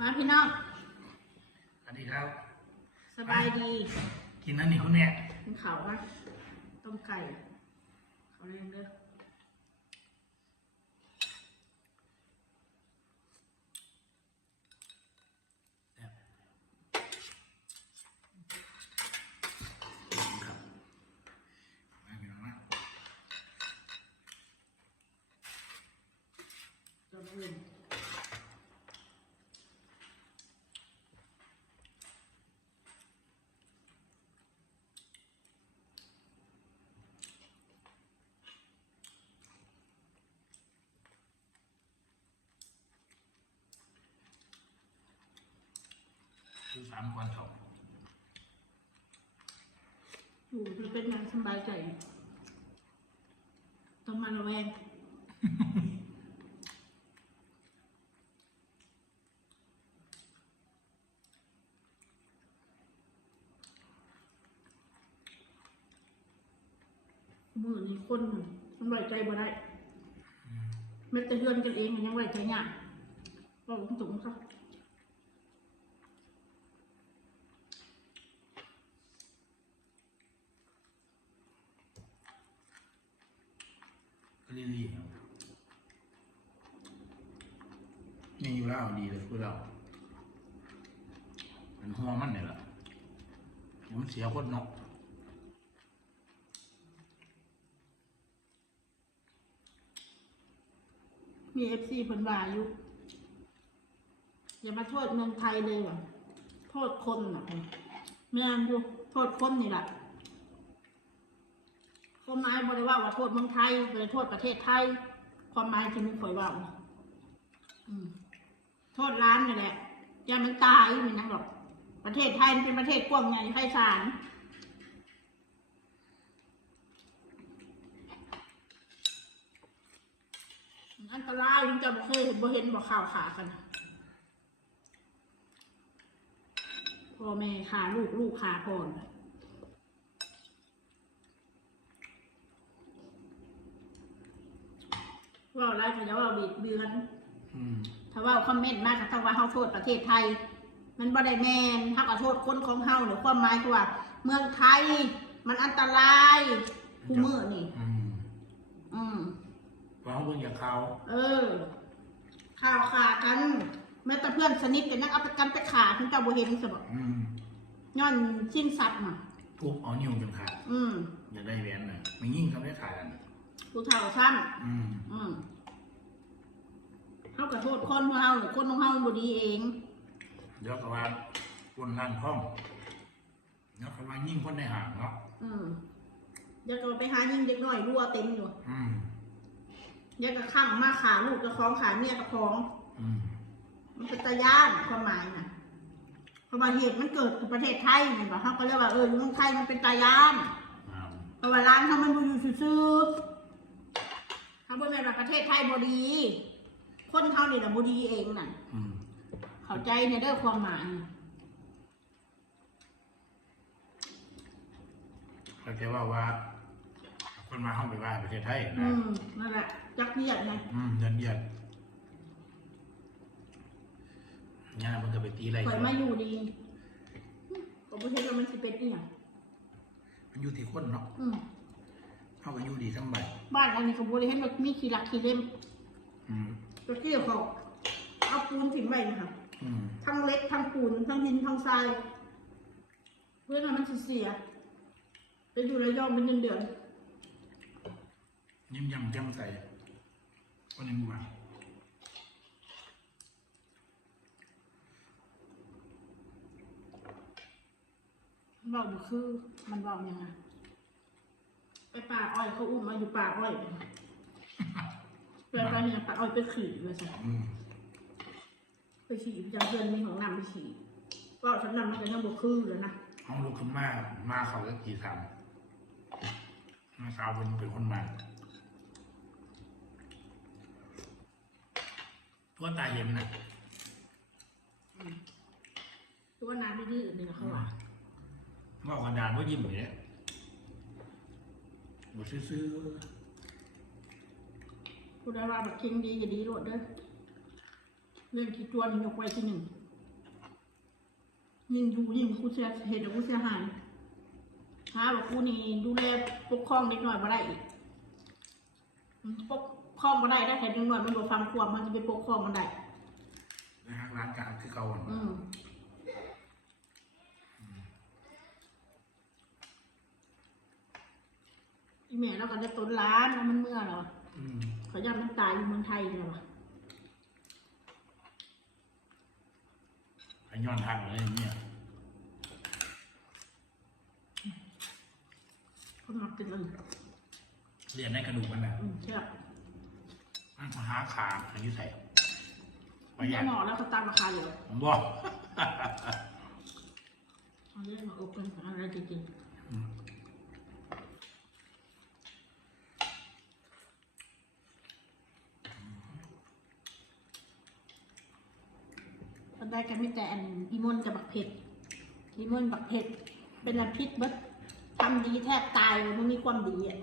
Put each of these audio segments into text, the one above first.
มาพี่น้อง สวัสดีครับ สบายดี กินนั่นนี่คุณแม่กินข้าวนะต้มไก่เขาเรียนเด้อค รับมาพี่น้องนะต้มอื่นคือสามคนสองอยู่มันเป็นงานสบายใจต้องมาระแวงมือนี้คนมันไว้ใจบ่ได้แม้แต่เฮือนกันเองมันยังไว้ใจยากบอกตรงๆครับ ก็รีๆครับ นี่อยู่แล้วดีเลยพวกเราเป็นหัวมันเนี่ยแหละมันเสียคนเนาะมีเอฟซีผลว่าอยู่อย่ามาโทษเมืองไทยเลยว่ะ โทษคนน่ะเมืองอยู่โทษคนนี่แหละความหมายบริว่าว่าโทษเมืองไทยบริโทษประเทศไทย ความหมายที่มึงคอยว่าน่ะอืม ษร้านนี่แหละอย่ามันตายมันนังหรอก ประเทศไทยมันเป็นประเทศกว้างใหญ่ไพศาลอันตรายมึงจะบ่เคยเห็นบ่เห็นบ่ข่าวขากันพ่อแม่ขาลูกลูกขาพ่อนว่าอะไรเขาจะว่าบีดเบือน อืม ถ้าว่าคอมเมนต์มากก็ถ้าว่าเฮาโทษประเทศไทย มันบ่ได้แม่นเฮาก็โทษคนของเฮาหรือความหมายคือว่า เมืองไทย มันอันตรายผู้มือนี่ อืมอืม เพราะเขาเพิ่งอยากเขาเออ ข่าวขากันแม้แต่เพื่อนสนิทกันนักเอาไปกันไปขาถึงเจ้าบ่เห็นซะบ่อืมย้อนสิ้นสัตว์น่ะ ทุบเอานิ้วจนขาดอืมอยากได้แหวนน่ะไม่ยิ่งทำได้ขาดกันผู้เฒ่าซ้ำอืมอืม เฮาก็โทษคนของเฮาหรือคนของเฮาบ่ดีเอง เดี๋ยวก็ว่าคนร่างท้องเดี๋ยวก็ว่ายิ่งคนในห่างเนาะอืมเดี๋ยวก็ไปหายิงเด็กน้อยรั่วเต็มอยู่อืมเดี๋ยวก็ข้างมาขาลูกกับของขาเมียกับของ อืมมันเป็นตาย่านความหมายน่ะเพราะว่าเหตุมันเกิดในประเทศไทยนี่บ่เขาก็เรียกว่าเอออยู่เมืองไทยมันเป็นตาย่านอ่าเพราะว่าร้านเขามันบ่อยู่ซื่อๆเขาบ่แม่นว่าประเทศไทยบ่ดี คนเขานี่น่ะบ่ดีเองน่ะ อืมเข้าใจในเด้อความหมายเขาจะว่าว่า คนมาห้องไปว่าประเทศไทยอืนะมนั่นแหละจักเยียดไงอืมเยียดเยียดงานมันก็ไปตีอะไรข่อยมาอยู่ดีก็บ่เห็นว่ามันสิเป็นอีหยังมันอยู่ที่คนเนาะอืมเขาก็อยู่ดีทั้งใบบ้านอันนี้ก็บ่ได้เห็นว่ามีขี้รักขี้เล่มอืม ตะเกียบเขาเอาปูนถิ่มไว้นะคะอืมทั้งเล็กทั้งปูนทั้งดินทั้งทราย เพื่อให้มันเสียไปอยู่ระยองเป็นเดือนเดือนยิ้มยำแจ่มใสคนในหมู่บ้านมันบอกบ่คือมันบอกยังไงไปป่าอ้อยเขาอุ้มมาอยู่ป่าอ้อยเพื่ อนไปเนี่ยป่าอ้อยไปขี่เลยใช่อืมไปขี่ประจำเดือนมีของนำไปขี่ก็ฉันนำมันก็ยังบ่คือเลยนะห้องลูกขึ้นมามาเขาก็กี่คำมาสาวเป็นเป็นคนมาตัวตายเย็นนะตัวน้ำดื้อๆนี่นะเขาว่าว่ากันดานว่ายิ้มอยู่เนี่ยบทซื้อ ผู้ใดว่าบักคิงดีอย่าดีโลดเด้อเรื่องขี้ตัวนี่ยกไว้ที่หนึ่งๆยิ่งดูยิ่งกูเสียเหตุกูเสียหายหาว่ากูนี่ดูแลปกครองเด็กน้อยมาได้อีกอืมปกครองมาได้ได้แต่เด็กน้อยมันบ่ฟังความมันจะไปปกครองมันได้นะฮะร้านกลางคือเก่าอะอืมอีแม่เราก็ได้ต้นล้านแล้วมันเมื่อเหรออืมเขาย่ามันตายอยู่เมืองไทยเหรอวะไอ้ย้อนทางเลยเนี่ยเขามักกินเลยเรียนในกระดูกมันแหละอืมเชื่อมันก็หาขาอายุใส่ประหยัยัดหมอแล้วเขาตามราคาอยู่ผมบอก เอาเรื่องมาอบเป็นอะไรจริงอืมๆ มันได้กันไม่แต่อันอีมอนกับบักเผ็ดอีมอนบักเผ็ด เป็นอันพิษเบิดทำดีแทบตายมันมีความดีอะ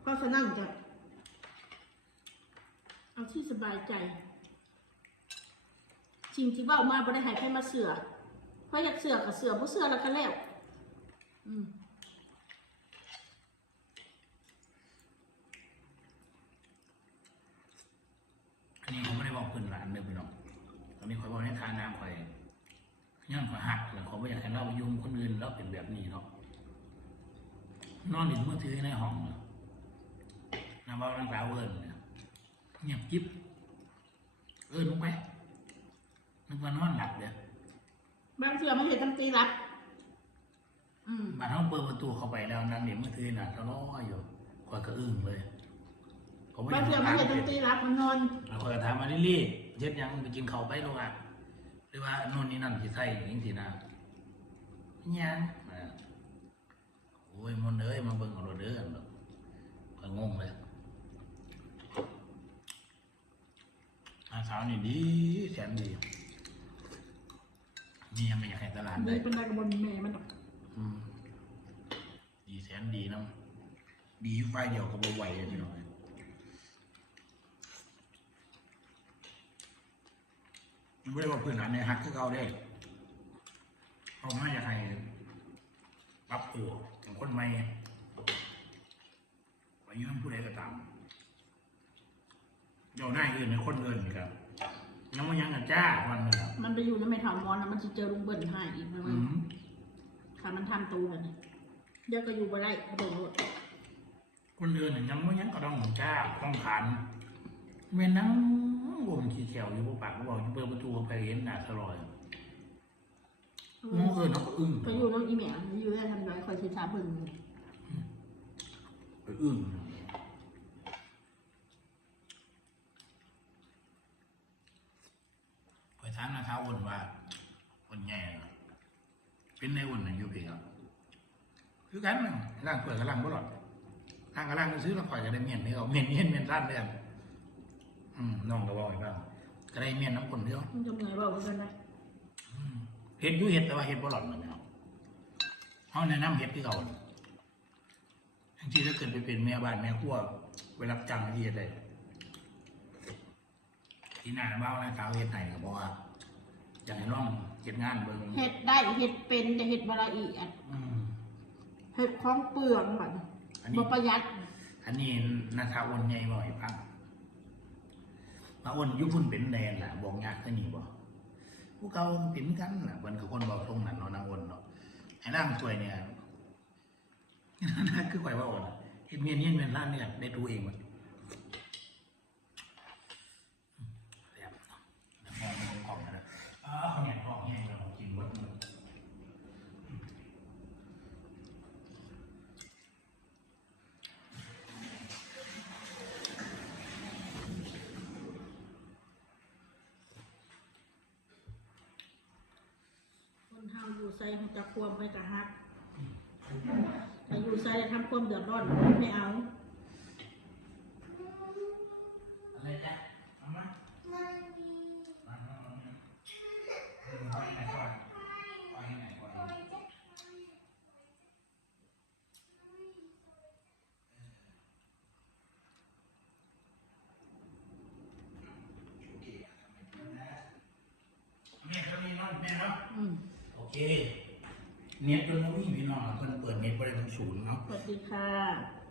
เพราะฉะนั้นจะเอาที่สบายใจสิ่งที่ว่ามาบริหายใครมาเสือเพราะอยากเสือกับเสือเพราะเสือแล้วก็แล้ว อืม อันนี้ผมไม่ได้บอกเพื่อนหลานเดิมพี่น้องตอนนี้คอยบอกในทางน้ำคอยย่างคอยหักแล้วเขาไม่อยากให้เราไปยุ่งคนอื่น แล้วเป็นแบบนี้เนาะนอนหลินมือถือในห้องเนาะน้ำบ้าน้ำสาวเอิญเนี่ยเงียบจิ๊บเอิญลงไปนึกว่านอนหลับเดี๋ยวบางเสือมันเห็นตั้งตีรับอืมบ้านห้องเปิดประตูเข้าไปแล้วนั่งหลินมือถือน่ะทะเลาะอยู่คอยกระอึ้งเลยเขาไม่บางเสือมันเห็นตั้งตีรับมันนอนเราคอยถามมาลี่ๆเย็ดยังไปกินข้าวไปลูกอะหรือว่าโน่นนี่นั่นที่ใส่อย่างนี้สินะ ยังอ่าโอ้ยมันเอ้ยมาเบิ่งเอารถเด้อแบบก็งงเลยอาสาวนี่ดีแสนดีนี่ยังไม่อยากให้ตลาดดีได้เป็นอะไรกับบนแม่มันดอกอืมดีแสนดีนะดีไฟเดียวก็บ่ไหวเลยพี่น้องมันไม่ได้ว่าพื้นฐานในฮักคือเขาได้ เขาไม่อยากให้ปรับตัวของคนใหม่ไปยืมผู้ใดก็ตามเดี๋ยวหน้าอื่นในคนอื่นนี่ครับยังไม่ยังกันจ้าวันหนึ่งครับมันไปอยู่ในไม่ถาวรนะมันจะเจอลุงเบิ้ลให้อีกนะอืมถ้ามันทำตัวแบบนี้เดี๋ยวก็อยู่บ่ได้กระโดดคนอื่นน่ะยังไม่ยังก็ต้องจ้าต้องขันเมื่อนั่งวงขี้เขียวอยู่บนปากก็บอกอยู่เปิดประตูเข้าไปเห็นหน้าสลอย มองเอินเขาก็อึ้งไปอยู่น้องอีแม่อยู่ได้ทำไรคอยช็ดชาเพิ่งไปอึ้งไปถามนะครับวนว่าวนแย่เหรอเป็นในวนน่ะอยู่เพียงคือกันน่ะร่างเปิดกับร่างบ่หลอดร่างกับร่างก็ซื้อแล้วข่อยก็ได้เมียนให้เขาเมียนเมียนเมียนร้านเดียวอืมน้องก็บอกอีกว่าก็ได้เมียนน้ำคนเดียว มันจะเหนื่อยเบาเหมือนกันนะ เห็ดอยู่เห็ดแต่ว่าเห็ดบ่หลอดเหมือนกันเขาแนะนำเห็ดที่เขาทั้งที่ถ้าเกิดไปเป็นแม่บ้านแม่ครัวไปรับจ้างที่จะได้ที่หน้าบ้านนะสาวเห็ดไหนก็บอกว่าอยากให้ลองเห็ดงานเบิ่งเห็ดได้เห็ดเป็นแต่เห็ดบาละอีอันอืมเห็ดคล้องเปลือกแบบอันนี้บ่ประหยัด อันนี้นาคาอ้นใหญ่บ่ให้ฟังมาอ้นอยุพุ่นเป็นแดนล่ะบอกยากเท่านี้บ่ ผู้เก่าเป็นกันนะเพิ่นคือคนบอกตรงนั้นเนาะนางอ้นเนาะไอ้ร่างสวยเนี่ยนั่นคือข่อยว่าอ่อนเห็นเมียนเย็นเมียนร้านเนี่ยได้ดูเองมันแบบแล้วมองมันของนะอ้าวเขาใหญ่ของใหญ่เรากินหมดมัน คน เฮาอยู่ใส่หัวตะควมไปกะฮักแต่อยู่ใส่ทำความเดือดร้อนไม่เอาอะไรจ๊ะเอามามามามามาเอาให้ไหนก่อนเอาให้ไหนก่อนโอเคแม่เขามีนอนแม่เนาะอืมโอโอ เค เน็ตจนบ่งพี่น้องเพิ่นเปิดเน็ตบ่ได้ทั้งศูนย์เนาะ สวัสดีค่ะ